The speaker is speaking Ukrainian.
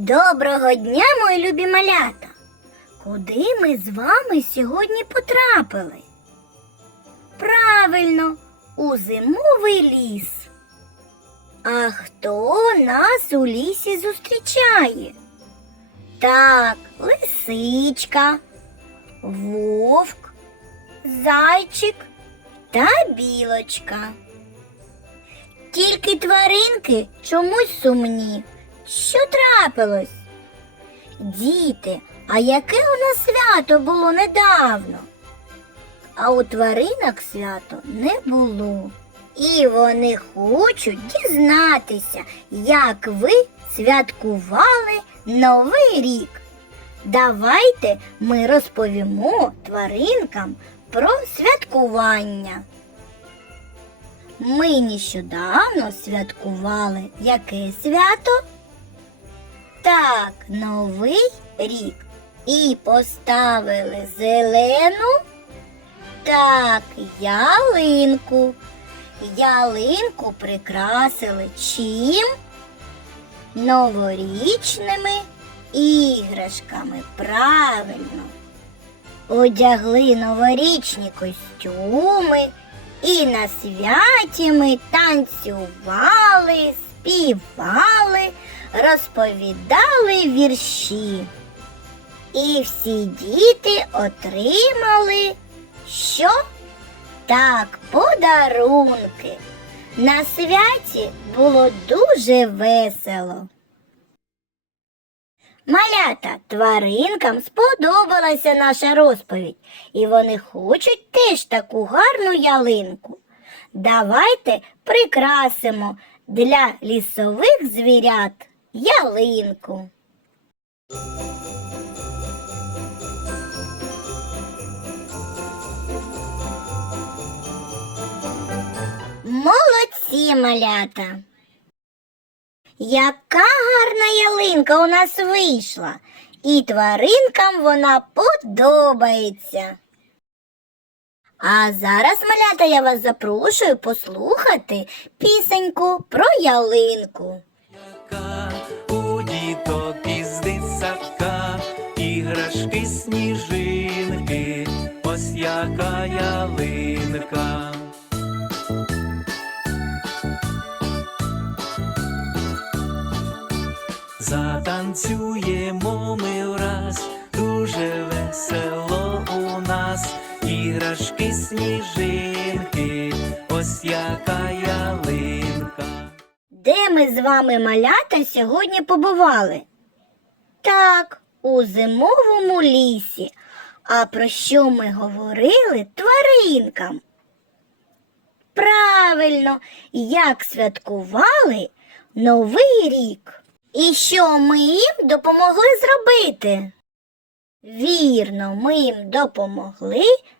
Доброго дня, мої любі малята! Куди ми з вами сьогодні потрапили? Правильно, у зимовий ліс. А хто нас у лісі зустрічає? Так, лисичка, вовк, зайчик та білочка. Тільки тваринки чомусь сумні. Що трапилось? Діти, а яке у нас свято було недавно? А у тваринок свято не було. І вони хочуть дізнатися, як ви святкували Новий рік. Давайте ми розповімо тваринкам про святкування. Ми нещодавно святкували яке свято? Так, Новий рік. І поставили зелену так, ялинку. Ялинку прикрасили чим? Новорічними іграшками. Правильно. Одягли новорічні костюми і на святі ми танцювали, співали, розповідали вірші. І всі діти отримали що? Так, подарунки. На святі було дуже весело. Малята, тваринкам сподобалася наша розповідь, і вони хочуть теж таку гарну ялинку. Давайте прикрасимо для лісових звірят ялинку. Молодці, малята. Яка гарна ялинка у нас вийшла, і тваринкам вона подобається. А зараз, малята, я вас запрошую послухати пісеньку про ялинку. Яка у діток із дитсадка, іграшки сніжинки, ось яка ялинка. Затанцюємо сніжинки, ось яка ялинка. Де ми з вами малята сьогодні побували? Так, у зимовому лісі. А про що ми говорили тваринкам? Правильно, як святкували Новий рік. І що ми їм допомогли зробити? Вірно, ми їм допомогли